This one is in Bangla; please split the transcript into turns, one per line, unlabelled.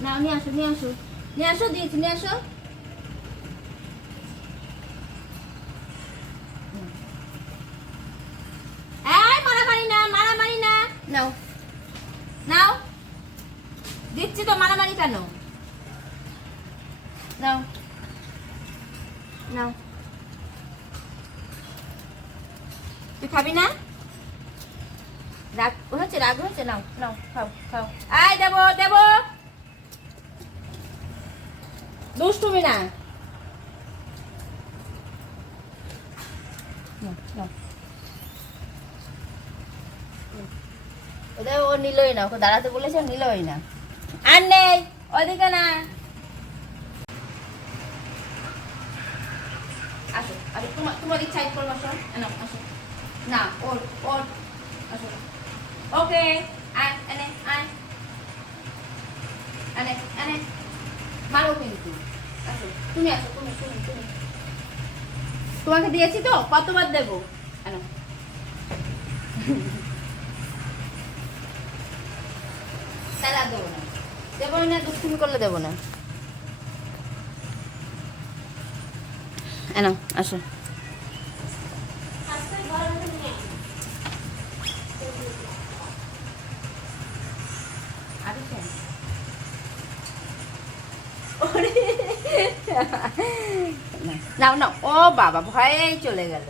না, নিয়ে আসো নিয়ে আসো। নিয়ে আসো, দিয়েছি, নিয়ে আসো। মারামারি না নাও। নাও। নাও। নাও। তুই খাবি না? নাও নাও, খাও খাও। আয় দেবো দেবো। দুষ্টুমি না। ওদের ও নিলই না ওকে দাঁড়াতে বলেছে নিলই না। আর নেই ওদিকে না। আসো আরে তোমার তোমার ইচ্ছা করব আসো এনো আসো। না ওর ওর আসো। ওকে আয় এনে আয়। এনে এনে। মারো কিন্তু। আসো, তুমি আসো, তুমি তুমি তুমি। তোমাকে দিয়েছি তো, কতবার দেবো? এনো তাহলে দেবো না। দেবো না, দুষ্টুমি করলে দেবো না। এনো আসো আরে শোন। ওরে। না, নাও নাও ও বাবা ভয়ে চলে গেল।